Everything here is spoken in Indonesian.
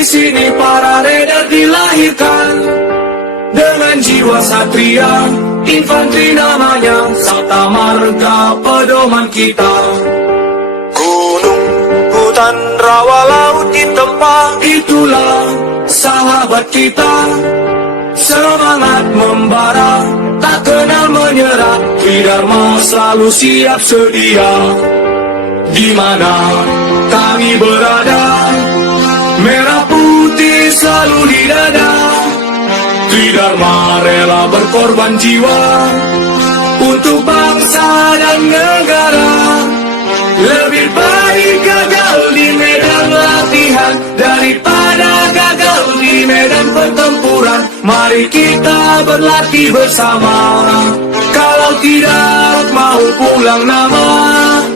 Di sini para raider dilahirkan dengan jiwa satria, infanteri namanya, Sabta Marga pedoman kita. Gunung, hutan, rawa, laut ditempa, Itulah sahabat kita, semangat membara, tak kenal menyerah, Tridharma selalu siap sedia. Di mana kami berada, merah putih selalu di dada. Tridharma rela berkorban jiwa untuk bangsa dan negara. Lebih baik gagal di medan latihan daripada gagal di medan pertempuran. Mari kita berlatih bersama, kalau tidak mau pulang nama.